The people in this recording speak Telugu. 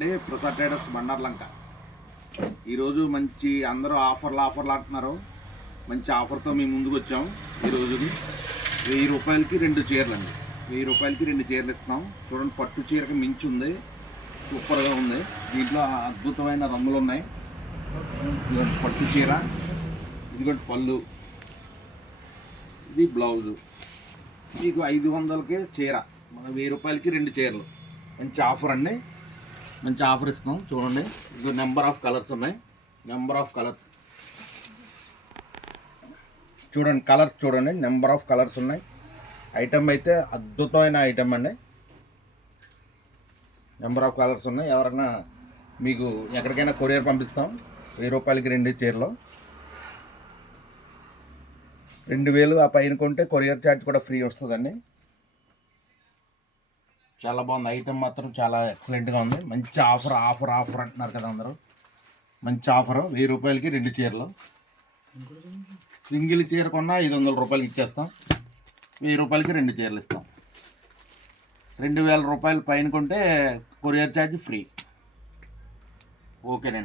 ప్రసాద్ ట్రేడర్స్ బండార్లంక ఈరోజు మంచి అందరూ ఆఫర్లు అంటున్నారు. మంచి ఆఫర్తో మేము ముందుకు వచ్చాం. ఈరోజుకి 1000 రూపాయలకి 2 చీరలు అండి. 1000 రూపాయలకి 2 చీరలు ఇస్తున్నాం. చూడండి, పట్టు చీరకి మించి ఉంది, సూపర్గా ఉంది. దీంట్లో అద్భుతమైన రంగులు ఉన్నాయి. పట్టు చీర, ఇదిగోటి పళ్ళు, ఇది బ్లౌజు. మీకు 500కే చీర, మన 1000 రూపాయలకి 2 చీరలు. మంచి ఆఫర్ అండి, మంచి ఆఫర్ ఇస్తున్నాం. చూడండి, ఇది నెంబర్ ఆఫ్ కలర్స్ ఉన్నాయి. నెంబర్ ఆఫ్ కలర్స్ చూడండి, కలర్స్ చూడండి, నెంబర్ ఆఫ్ కలర్స్ ఉన్నాయి. ఐటమ్ అయితే అద్భుతమైన ఐటమ్ అండి. నెంబర్ ఆఫ్ కలర్స్ ఉన్నాయి. ఎవరైనా మీకు ఎక్కడికైనా కొరియర్ పంపిస్తాం. 1000 రూపాయలకి 2 చీరలు. 2000 ఆ పైన కొంటే కొరియర్ ఛార్జ్ కూడా ఫ్రీ వస్తుందండి. చాలా బాగుంది. ఐటమ్ మాత్రం చాలా ఎక్సలెంట్గా ఉంది. మంచి ఆఫర్ అంటున్నారు కదా అందరూ. మంచి ఆఫర్, 1000 రూపాయలకి 2 చీరలు. సింగిల్ చీర కొన్నా 500 రూపాయలకి ఇచ్చేస్తాం. 1000 రూపాయలకి 2 చీరలు ఇస్తాం. 2000 రూపాయలు పైన కొంటే కొరియర్ ఛార్జ్ ఫ్రీ. ఓకేనండి.